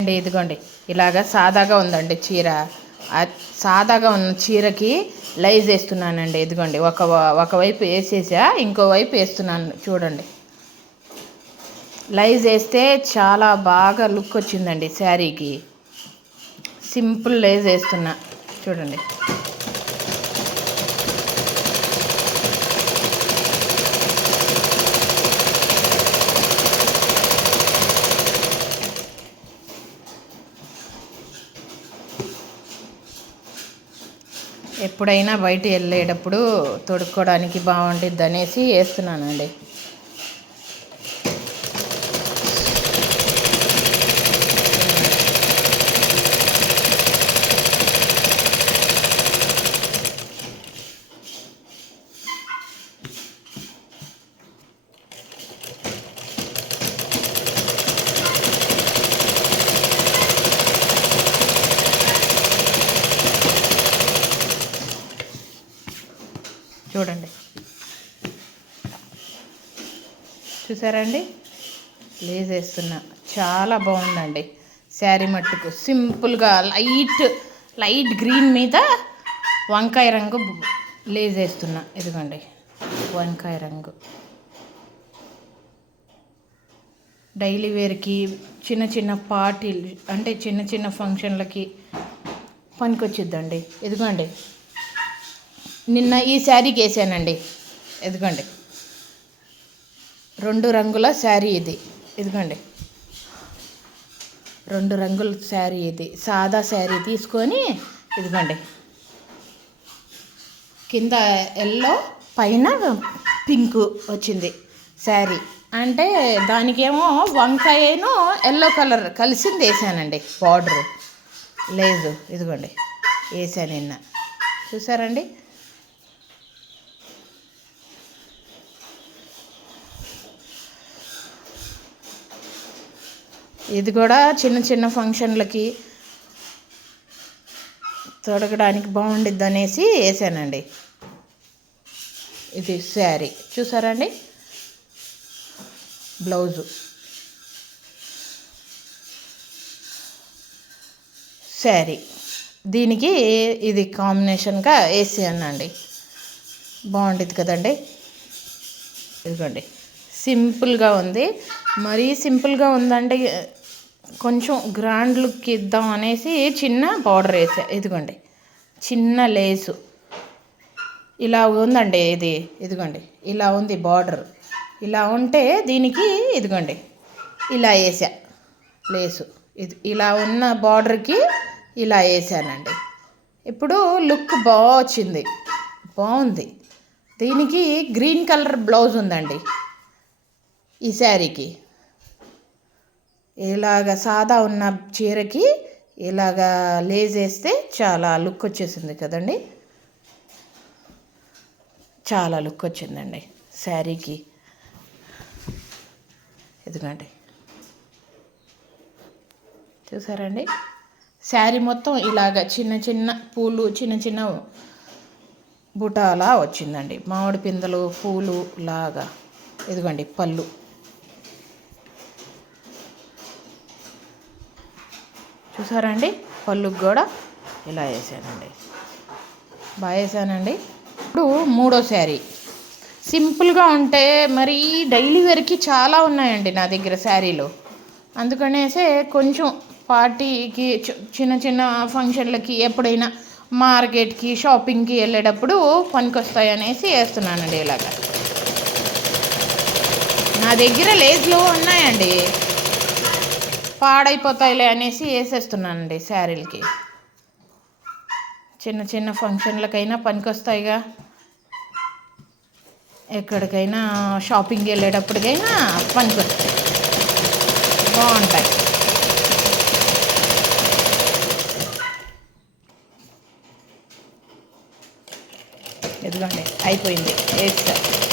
అండి ఇదిగోండి ఇలాగా సాదాగా ఉందండి చీర. సాదాగా ఉన్న చీరకి లైజ్ వేస్తున్నానండి ఇదిగోండి. ఒక ఒకవైపు వేసేసా ఇంకో వైపు వేస్తున్నాను చూడండి. లైజ్ వేస్తే చాలా బాగా లుక్ వచ్చిందండి శారీకి. సింపుల్ లైజ్ వేస్తున్నా చూడండి. ఎప్పుడైనా బయట వెళ్ళేటప్పుడు తొడుక్కోవడానికి బాగుంటుంది అనేసి వేస్తున్నానండి చూడండి చూసారండి? లేజ్ వేస్తున్నా. చాలా బాగుందండి. శారీ మట్టుకు. సింపుల్గా లైట్ లైట్ గ్రీన్ మీద వంకాయ రంగు లేజ్ వేస్తున్నా. ఇదిగోండి. వంకాయ రంగు. డైలీ వేర్కి చిన్న చిన్న పార్టీలు అంటే చిన్న చిన్న ఫంక్షన్లకి పనికొచ్చిద్దండి. ఇదిగోండి. నిన్న ఈ శారీకి వేసానండి. ఎదుగోండి రెండు రంగుల శారీ ఇది. ఇదిగోండి. రెండు రంగుల శారీ ఇది. సాదా శారీ తీసుకొని ఇదిగోండి. కింద ఎల్లో పైన పింక్ వచ్చింది శారీ. అంటే దానికేమో వంకాయను ఎల్లో కలర్ కలిసింది వేసానండి బార్డరు. లేదు ఇదిగోండి వేసాను నిన్న. చూసారండి? ఇది కూడా చిన్న చిన్న ఫంక్షన్లకి తొడగడానికి బాగుండిద్ది అనేసి వేసానండి. ఇది శారీ. చూసారండి బ్లౌజు. శారీ. దీనికి ఇది కాంబినేషన్గా వేసానండి బాగుంటుంది కదండి? ఇదిగోండి. సింపుల్గా ఉంది. మరీ సింపుల్గా ఉందంటే కొంచెం గ్రాండ్ లుక్ ఇద్దాం అనేసి చిన్న బార్డర్ వేసా. ఇదిగోండి. చిన్న లేసు. ఇలా ఉందండి ఇది. ఇదిగోండి. ఇలా ఉంది బార్డర్. ఇలా ఉంటే దీనికి ఇదిగోండి. ఇలా వేసా. లేసు. ఇది ఇలా ఉన్న బార్డర్కి ఇలా వేసానండి. ఇప్పుడు లుక్ బాగా వచ్చింది. బాగుంది. దీనికి గ్రీన్ కలర్ బ్లౌజ్ ఉందండి. ఈ శారీకి. ఇలాగ సాదా ఉన్న చీరకి ఇలాగ లేజ్ వేస్తే చాలా లుక్ వచ్చేసింది కదండి. చాలా లుక్ వచ్చిందండి శారీకి. ఇదిగోండి. చూసారండి? శారీ మొత్తం ఇలాగ చిన్న చిన్న పూలు చిన్న చిన్న బుటాలా వచ్చిందండి. మామిడి పిందలు పూలు లాగా. ఇదిగోండి పళ్ళు. చూసారండి? పళ్ళుకి కూడా ఇలా వేసానండి. బాగా వేసానండి. ఇప్పుడు మూడో శారీ. సింపుల్గా ఉంటే మరి డైలీ వేర్కి చాలా ఉన్నాయండి నా దగ్గర శారీలు. అందుకనేసే కొంచెం పార్టీకి చిన్న చిన్న ఫంక్షన్లకి ఎప్పుడైనా మార్కెట్కి షాపింగ్కి వెళ్ళేటప్పుడు పనికొస్తాయి అనేసి వేస్తున్నానండి ఇలాగా. నా దగ్గర లేజ్లు ఉన్నాయండి. పాడైపోతాయిలే అనేసి వేసేస్తున్నానండి శారీలకి. చిన్న చిన్న ఫంక్షన్లకైనా పనికొస్తాయిగా. ఎక్కడికైనా షాపింగ్ వెళ్ళేటప్పటికైనా పనికొస్తాయి. బాగుంటాయి. ఎదుగండి అయిపోయింది. వేస్తా.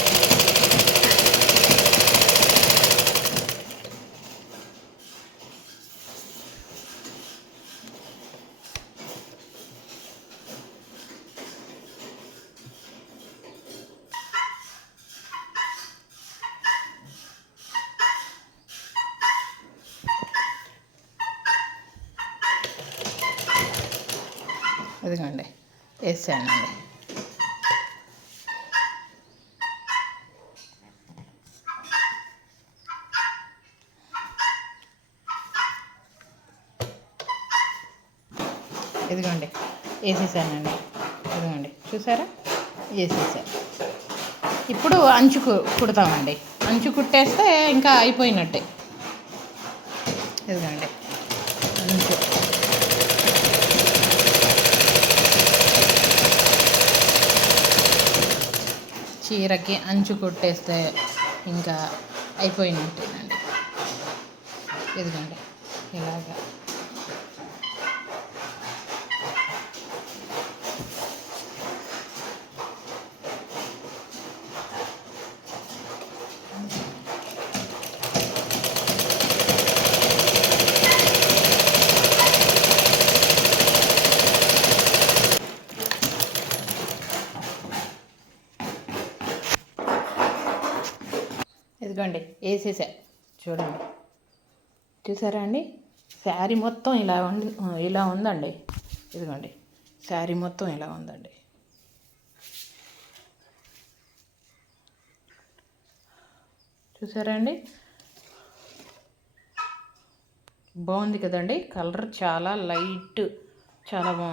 ఇదిగోండి వేసానండి ఇదిగోండి. వేసేసానండి. ఇదిగోండి. చూసారా? వేసేసాను. ఇప్పుడు అంచు కు- కుడతామండి. అంచు కుట్టేస్తే ఇంకా అయిపోయినట్టే. ఇదిగోండి. అంచు. చీరకి అంచు కొట్టేస్తే ఇంకా అయిపోయినట్టేనండి. ఇదిగోండి ఇలాగా ఇదిగోండి వేసేసా. చూడండి. చూసారా అండి? శారీ మొత్తం ఇలా ఉంది ఇలా ఉందండి. ఇదిగోండి శారీ మొత్తం ఇలా ఉందండి. చూసారా అండి? బాగుంది కదండి? కలర్ చాలా లైట్ చాలా బాగుంది.